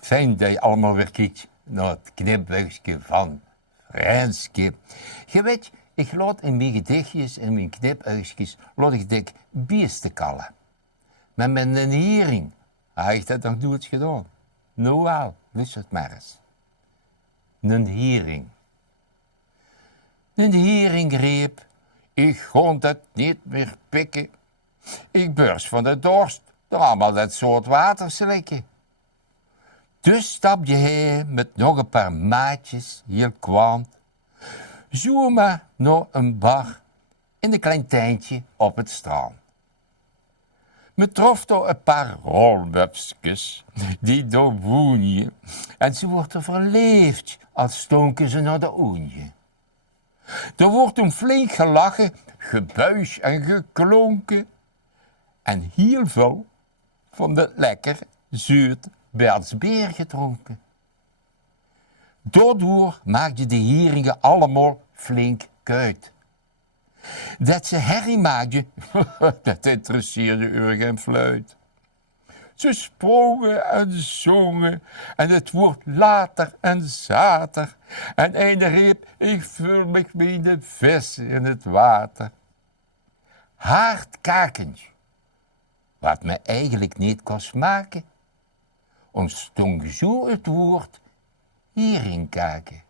Fijn dat je allemaal weer kijkt naar het knipbuisje van Renske. Je weet, ik laat in mijn gedichtjes en mijn knipuisjes laat ik dik beesten kallen. Maar met een hering heb ik dat nog nooit gedaan. Nou wel, luister het maar eens. Een hering. Een hering riep, ik kon het niet meer pikken. Ik beurs van de dorst, door allemaal dat soort water slikken. Dus stapte hij met nog een paar maatjes heel kwam. Zomaar naar een bar in een klein tuintje op het strand. Me trof door een paar rolwepskes die door woonje. En ze wordt er verleefd als stonken ze naar de oenje. Er wordt toen flink gelachen, gebuis en geklonken. En heel veel van de lekker zuurt Berts beer gedronken. Daardoor maakten de heringen allemaal flink kuit. Dat ze herrie maakten, dat interesseerde u geen fluit. Ze sprongen en zongen en het wordt later en zater. En een riep, ik vul me met de vis in het water. Hardkakend, wat me eigenlijk niet kon smaken, ontstond zo het woord heringkaken.